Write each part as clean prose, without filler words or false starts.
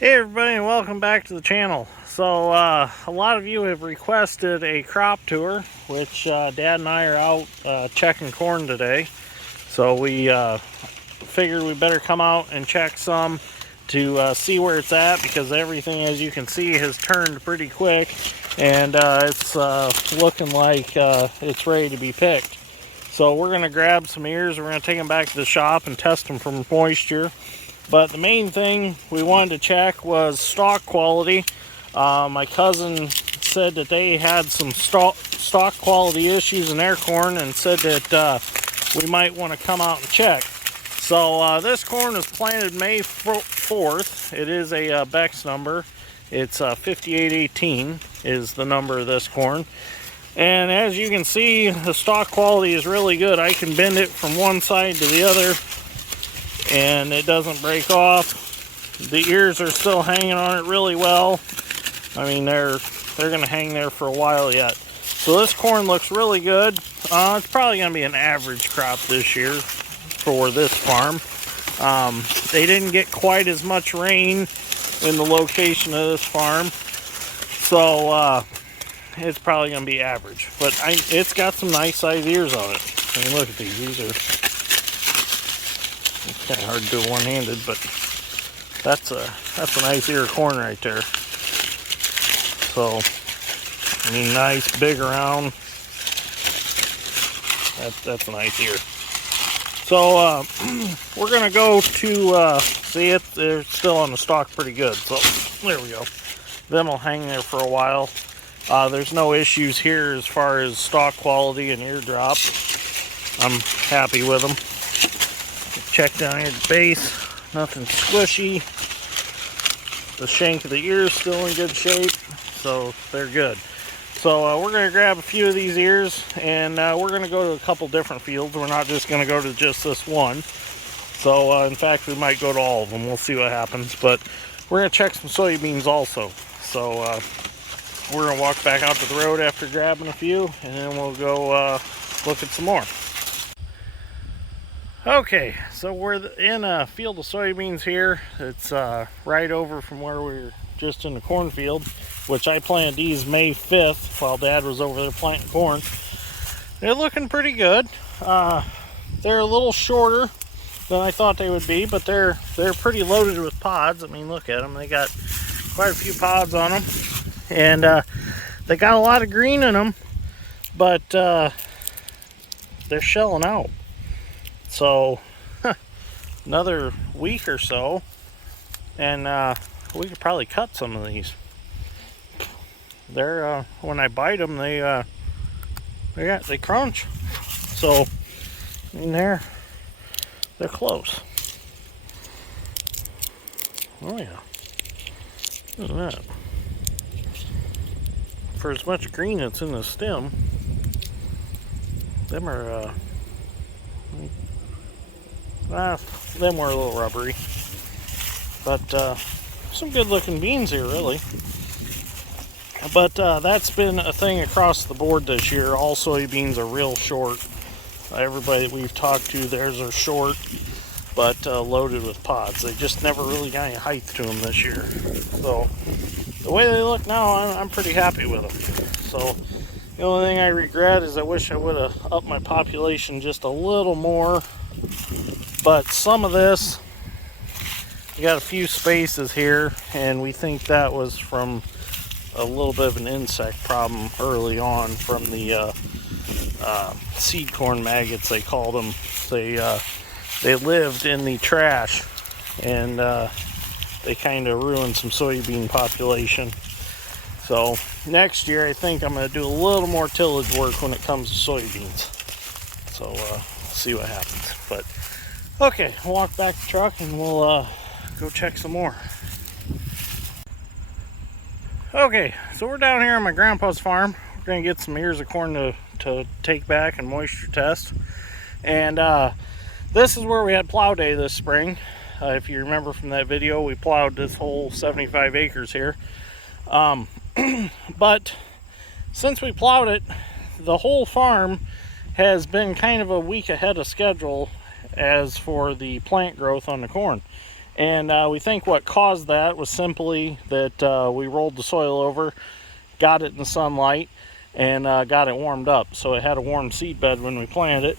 Hey everybody, and welcome back to the channel. So a lot of you have requested a crop tour, which Dad and I are out checking corn today. So we figured we better come out and check some to see where it's at, because everything, as you can see, has turned pretty quick, and it's looking like it's ready to be picked. So we're going to grab some ears, we're going to take them back to the shop and test them for moisture. But the main thing we wanted to check was stalk quality. My cousin said that they had some stalk quality issues in their corn, and said that we might want to come out and check. So this corn was planted May 4th. It is a Beck's number. It's 5818 is the number of this corn. And as you can see, the stalk quality is really good. I can bend it from one side to the other and it doesn't break off. The ears are still hanging on it really well. I mean, they're going to hang there for a while yet. So this corn looks really good. It's probably going to be an average crop this year for this farm. They didn't get quite as much rain in the location of this farm, so it's probably going to be average. But it's got some nice size ears on it. I mean, look at these. These are... It's kind of hard to do one-handed, but that's a nice ear of corn right there. So, I mean, nice, big around. That's a nice ear. So, we're going to go to, see it, they're still on the stalk pretty good. So, there we go. Them will hang there for a while. There's no issues here as far as stalk quality and ear drop. I'm happy with them. Check down here at the base, nothing squishy. The shank of the ear is still in good shape, so they're good. So we're going to grab a few of these ears, and we're going to go to a couple different fields. We're not just going to go to just this one. So in fact, we might go to all of them. We'll see what happens. But we're going to check some soybeans also. So we're going to walk back out to the road after grabbing a few, and then we'll go look at some more. Okay, so we're in a field of soybeans here. It's right over from where we were just in the cornfield, which I planted these May 5th while Dad was over there planting corn. They're looking pretty good. They're a little shorter than I thought they would be, but they're pretty loaded with pods. I mean, look at them. They got quite a few pods on them, and they got a lot of green in them, but they're shelling out. So another week or so, and we could probably cut some of these. They're when I bite them, they crunch. So I mean, they're close. Oh yeah, look at that. For as much green that's in the stem, them are them were a little rubbery, but some good looking beans here, really. But that's been a thing across the board this year. All soybeans are real short. Everybody that we've talked to, theirs are short, but loaded with pods. They just never really got any height to them this year. So the way they look now, I'm pretty happy with them. So the only thing I regret is I wish I would have upped my population just a little more. But some of this, we got a few spaces here, and we think that was from a little bit of an insect problem early on from the seed corn maggots, they called them. They lived in the trash, and they kind of ruined some soybean population. So next year, I think I'm going to do a little more tillage work when it comes to soybeans. So see what happens. But okay, we'll walk back the truck and we'll go check some more. Okay, so we're down here on my grandpa's farm. We're going to get some ears of corn to take back and moisture test. And this is where we had plow day this spring. If you remember from that video, we plowed this whole 75 acres here. But since we plowed it, the whole farm has been kind of a week ahead of schedule as for the plant growth on the corn. And we think what caused that was simply that we rolled the soil over, got it in the sunlight, and got it warmed up. So it had a warm seed bed when we planted it,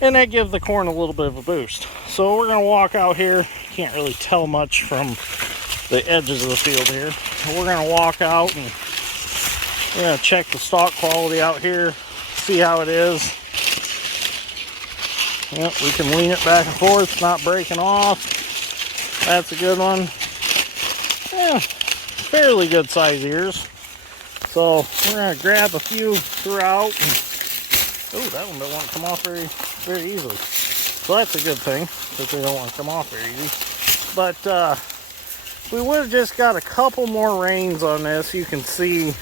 and that gives the corn a little bit of a boost. So we're gonna walk out here. Can't really tell much from the edges of the field here. We're gonna walk out and we're gonna check the stalk quality out here, see how it is. Yep, we can lean it back and forth, it's not breaking off. That's a good one. Yeah, fairly good size ears. So we're gonna grab a few throughout. Oh, that one don't want to come off very easily. So that's a good thing that they don't want to come off very easy. But we would have just got a couple more rains on this. You can see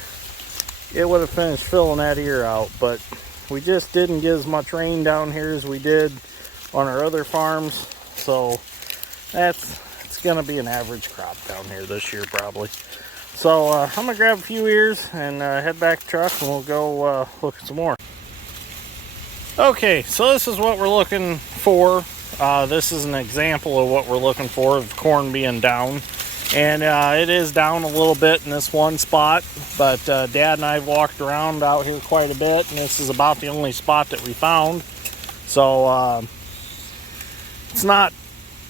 it would have finished filling that ear out, but we just didn't get as much rain down here as we did on our other farms. So it's gonna be an average crop down here this year probably. So I'm gonna grab a few ears and head back to the truck, and we'll go look at some more. Okay, so this is what we're looking for. This is an example of what we're looking for, of corn being down. And it is down a little bit in this one spot, but Dad and I have walked around out here quite a bit, and this is about the only spot that we found. So it's not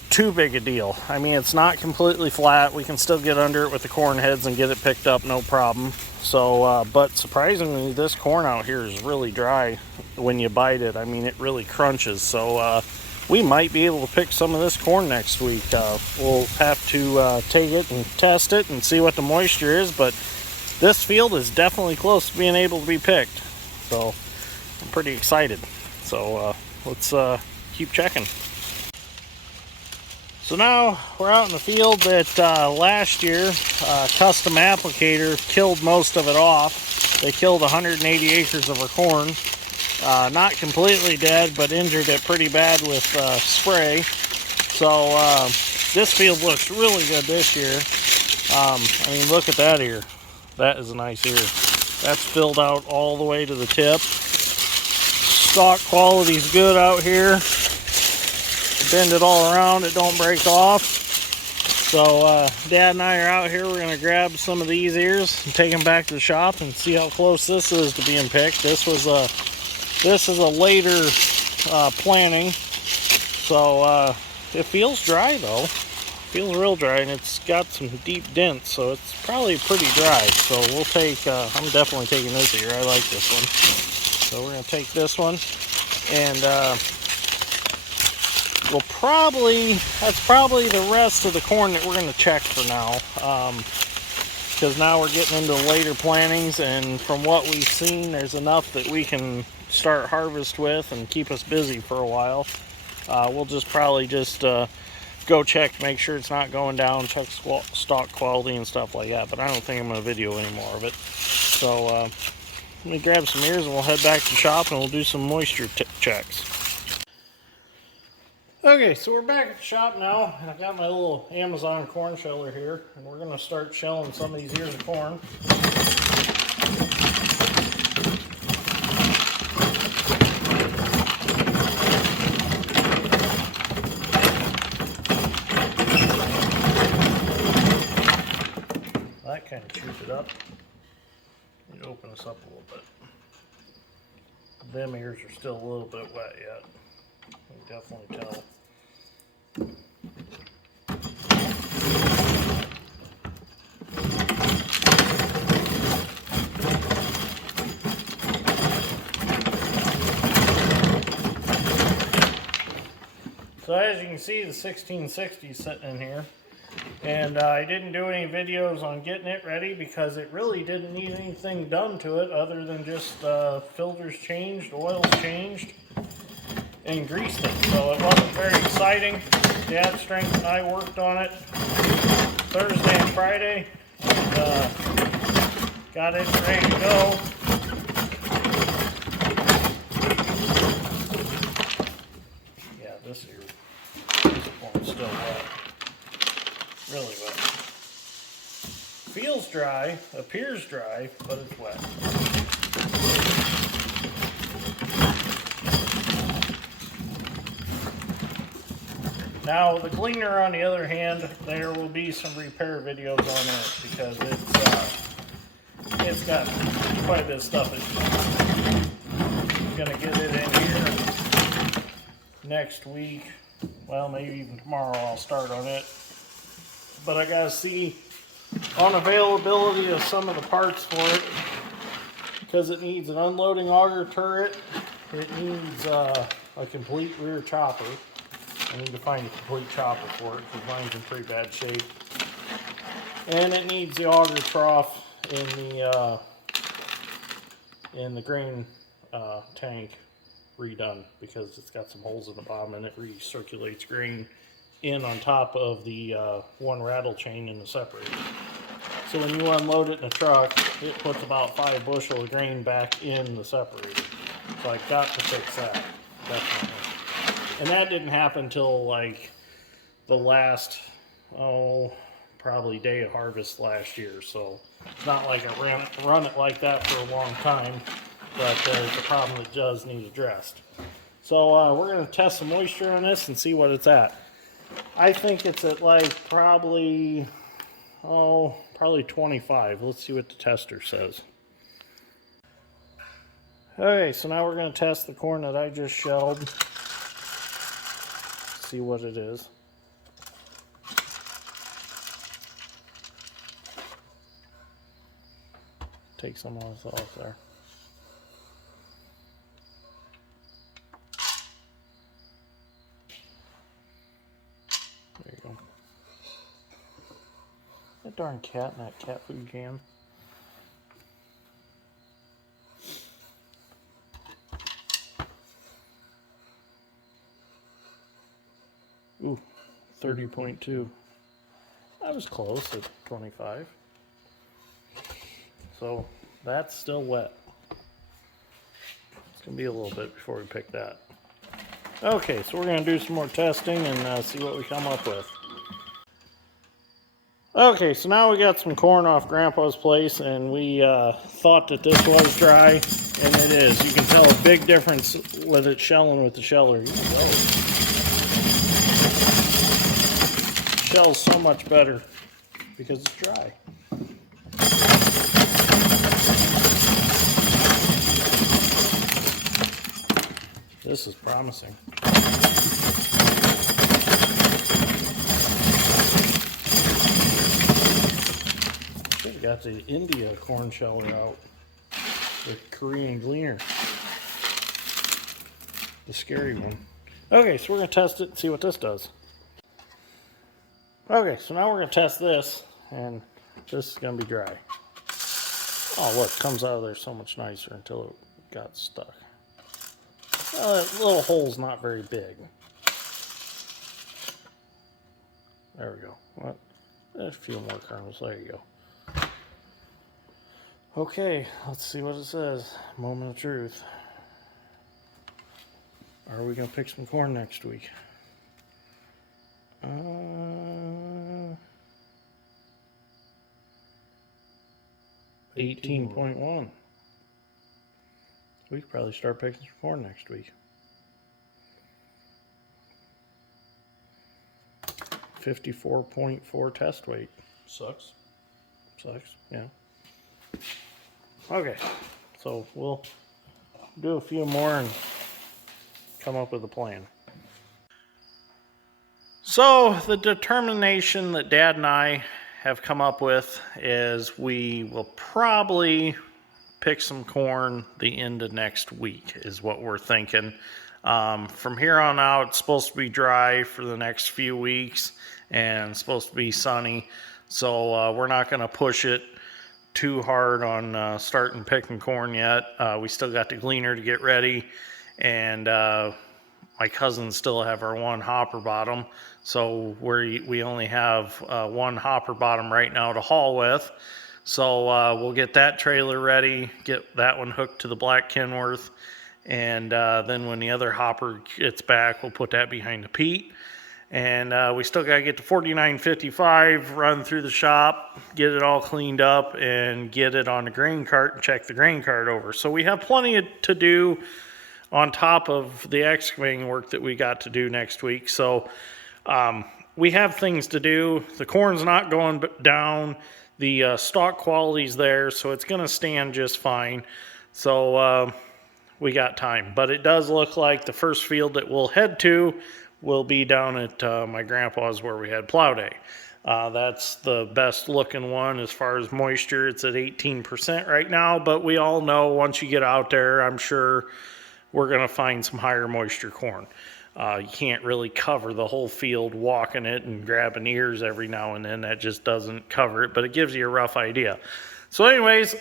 too big a deal. I mean, it's not completely flat. We can still get under it with the corn heads and get it picked up, no problem. So, but surprisingly, this corn out here is really dry when you bite it. I mean, it really crunches. So we might be able to pick some of this corn next week. We'll have to take it and test it and see what the moisture is, but this field is definitely close to being able to be picked. So I'm pretty excited. So let's keep checking. So now we're out in the field that last year Custom Applicator killed most of it off. They killed 180 acres of our corn. Not completely dead, but injured it pretty bad with spray. So this field looks really good this year. I mean, look at that ear. That is a nice ear. That's filled out all the way to the tip. Stalk quality's good out here. Bend it all around, it don't break off. So Dad and I are out here. We're going to grab some of these ears and take them back to the shop and see how close this is to being picked. This is a later planting, so it feels dry though. Feels real dry, and it's got some deep dents, so it's probably pretty dry. So we'll take. I'm definitely taking this ear. I like this one. So we're going to take this one, and that's probably the rest of the corn that we're going to check for now, because now we're getting into later plantings, and from what we've seen, there's enough that we can start harvest with and keep us busy for a while. We'll just probably go check to make sure it's not going down, check stalk quality and stuff like that, but I don't think I'm going to video any more of it. So let me grab some ears and we'll head back to the shop and we'll do some moisture checks. Okay, so we're back at the shop now, and I've got my little Amazon corn sheller here, and we're going to start shelling some of these ears of corn. That kind of chews it up. Let me open this up a little bit. Them ears are still a little bit wet yet. You can definitely tell. So as you can see, the 1660 is sitting in here, and I didn't do any videos on getting it ready because it really didn't need anything done to it other than just filters changed, oils changed, and greased it. So it wasn't very exciting. Dad, Strength, and I worked on it Thursday and Friday, and got it ready to go. Yeah, this one's still wet. Really wet. Feels dry, appears dry, but it's wet. Now the Gleaner, on the other hand, there will be some repair videos on it because it's got quite a bit of stuff. I'm gonna get it in here next week. Well, maybe even tomorrow I'll start on it. But I gotta see on availability of some of the parts for it, because it needs an unloading auger turret. It needs a complete rear chopper. I need to find a complete chopper for it because mine's in pretty bad shape. And it needs the auger trough in the grain tank redone because it's got some holes in the bottom and it recirculates grain in on top of the one rattle chain in the separator. So when you unload it in a truck, it puts about 5 bushel of grain back in the separator. So I got to fix that, definitely. And that didn't happen till like the last, probably day of harvest last year. So it's not like I run it like that for a long time, but it's a problem that does need addressed. So we're going to test some moisture on this and see what it's at. I think it's at like probably 25. Let's see what the tester says. Okay, so now we're going to test the corn that I just shelled. See what it is. Take some of this off there. There you go. That darn cat in that cat food can. Ooh, 30.2. I was close at 25. So that's still wet. It's gonna be a little bit before we pick that. Okay, so we're gonna do some more testing and see what we come up with. Okay, so now we got some corn off Grandpa's place, and we thought that this was dry, and it is. You can tell a big difference with it shelling with the sheller. You can tell it shells so much better because it's dry. This is promising. Should have got the India corn sheller out. The Korean Gleaner. The scary one. Okay, so we're going to test it and see what this does. Okay, so now we're going to test this, and this is going to be dry. Oh, look, it comes out of there so much nicer until it got stuck. Well, that little hole's not very big. There we go. Well, there's a few more kernels. There you go. Okay, let's see what it says. Moment of truth. Are we going to pick some corn next week? 18.1. We could probably start picking some corn next week. 54.4 test weight. Sucks, yeah. Okay, so we'll do a few more and come up with a plan. So the determination that Dad and I have come up with is we will probably pick some corn the end of next week is what we're thinking. From here on out, it's supposed to be dry for the next few weeks and it's supposed to be sunny. So we're not going to push it too hard on starting picking corn yet. We still got the Gleaner to get ready, and my cousins still have our one hopper bottom. So we only have one hopper bottom right now to haul with. So we'll get that trailer ready, get that one hooked to the Black Kenworth, and then when the other hopper gets back, we'll put that behind the Pete. And we still got to get the 4955 run through the shop, get it all cleaned up, and get it on the grain cart and check the grain cart over. So we have plenty to do on top of the excavating work that we got to do next week. So We have things to do. The corn's not going down. The stalk quality's there, so it's going to stand just fine. So we got time. But it does look like the first field that we'll head to will be down at my grandpa's where we had plow day. That's the best looking one as far as moisture. It's at 18% right now, but we all know once you get out there, I'm sure we're going to find some higher moisture corn. You can't really cover the whole field walking it and grabbing ears every now and then. That just doesn't cover it, but it gives you a rough idea. So anyways,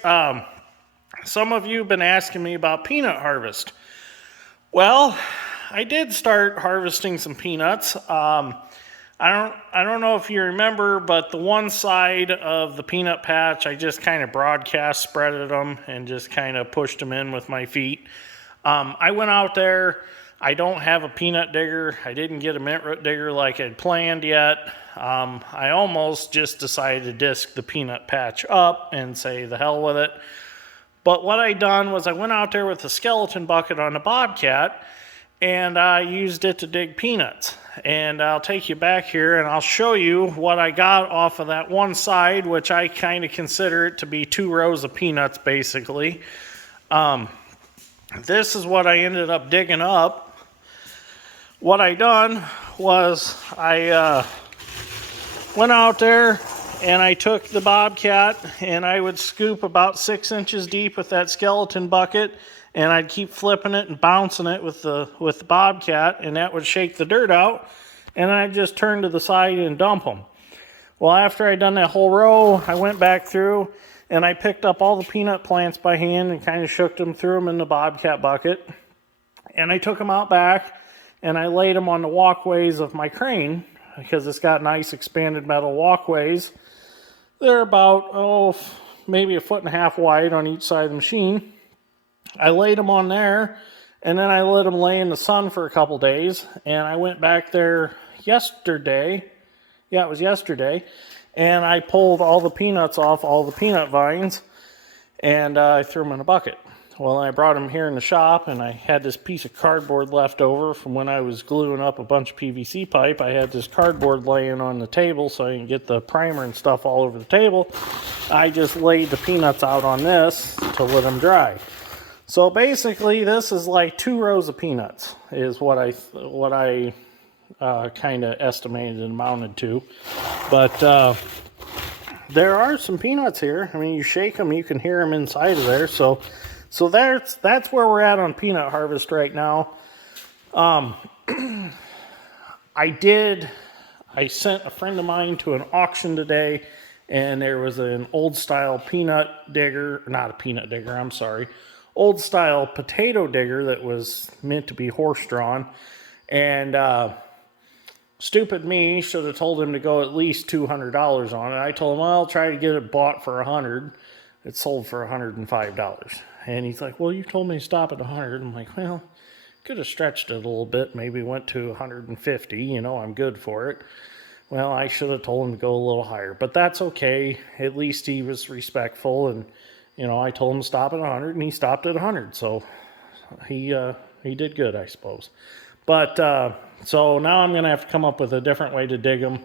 some of you have been asking me about peanut harvest. Well, I did start harvesting some peanuts. I don't know if you remember, but the one side of the peanut patch, I just kind of broadcast spreaded them and just kind of pushed them in with my feet. I went out there. I don't have a peanut digger. I didn't get a mint root digger like I'd planned yet. I almost just decided to disc the peanut patch up and say the hell with it. But what I done was I went out there with a skeleton bucket on the Bobcat and I used it to dig peanuts. And I'll take you back here and I'll show you what I got off of that one side, which I kind of consider it to be 2 rows of peanuts basically. This is what I ended up digging up. What I done was I went out there and I took the Bobcat and I would scoop about 6 inches deep with that skeleton bucket and I'd keep flipping it and bouncing it with the Bobcat, and that would shake the dirt out, and I'd just turn to the side and dump them. Well, after I'd done that whole row, I went back through and I picked up all the peanut plants by hand and kind of shook them, threw them in the Bobcat bucket, and I took them out back and I laid them on the walkways of my crane because it's got nice expanded metal walkways. They're about, maybe 1.5 feet wide on each side of the machine. I laid them on there, and then I let them lay in the sun for a couple days, and I went back there yesterday. Yeah, it was yesterday, and I pulled all the peanuts off all the peanut vines, and I threw them in a bucket. Well, I brought them here in the shop, and I had this piece of cardboard left over from when I was gluing up a bunch of PVC pipe. I had this cardboard laying on the table so I didn't get the primer and stuff all over the table. I just laid the peanuts out on this to let them dry. So basically, this is like 2 rows of peanuts is what I kind of estimated and amounted to. But there are some peanuts here. I mean, you shake them, you can hear them inside of there. So that's where we're at on peanut harvest right now. I sent a friend of mine to an auction today, and there was an old style peanut digger, not a peanut digger, I'm sorry. Old style potato digger that was meant to be horse drawn, and stupid me should have told him to go at least $200 on it. I told him, well, I'll try to get it bought for $100. It sold for $105, and he's like, well, you told me to stop at $100. I'm like, well, could have stretched it a little bit, maybe went to $150. I'm good for it. Well, I should have told him to go a little higher, but that's okay. At least he was respectful, and I told him to stop at 100, and he stopped at 100. So he did good, I suppose. But so now I'm going to have to come up with a different way to dig them.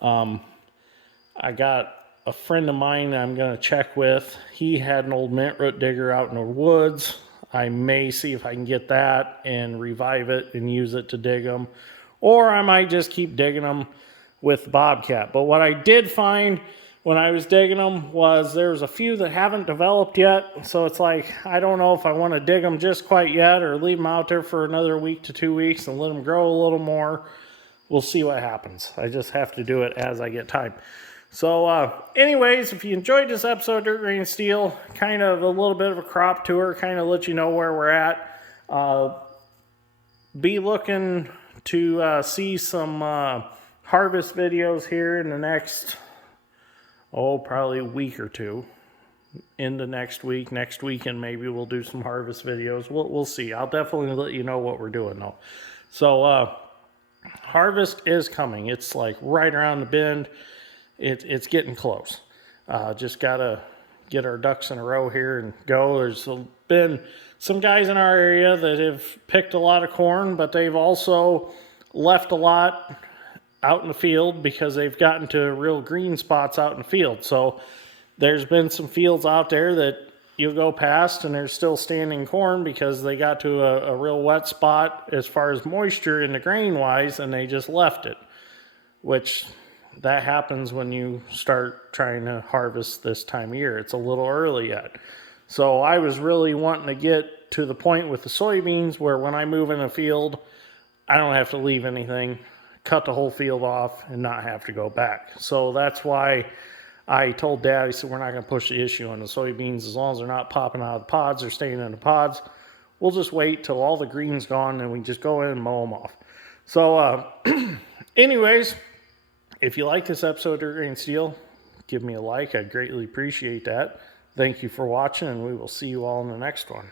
I got a friend of mine I'm going to check with. He had an old mint root digger out in the woods. I may see if I can get that and revive it and use it to dig them. Or I might just keep digging them with the Bobcat. But what I did find when I was digging them was there's a few that haven't developed yet. So it's like, I don't know if I want to dig them just quite yet or leave them out there for another week to 2 weeks and let them grow a little more. We'll see what happens. I just have to do it as I get time. So anyways, if you enjoyed this episode of Dirt Grain Steel, kind of a little bit of a crop tour, kind of let you know where we're at. Be looking to see some harvest videos here in the next, probably a week or two. Into next week, next weekend maybe we'll do some harvest videos. We'll see. I'll definitely let you know what we're doing though. So harvest is coming. It's like right around the bend. It's getting close. Just gotta get our ducks in a row here and go. There's been some guys in our area that have picked a lot of corn, but they've also left a lot out in the field because they've gotten to real green spots out in the field. So there's been some fields out there that you'll go past and there's still standing corn because they got to a real wet spot as far as moisture in the grain wise, and they just left it, which that happens when you start trying to harvest this time of year. It's a little early yet. So I was really wanting to get to the point with the soybeans where when I move in a field, I don't have to leave anything, cut the whole field off, and not have to go back. So that's why I told Dad, I said, we're not going to push the issue on the soybeans as long as they're not popping out of the pods or staying in the pods. We'll just wait till all the green's gone and we just go in and mow them off. So anyways, if you like this episode of Dirt Grain Steel, give me a like. I'd greatly appreciate that. Thank you for watching, and we will see you all in the next one.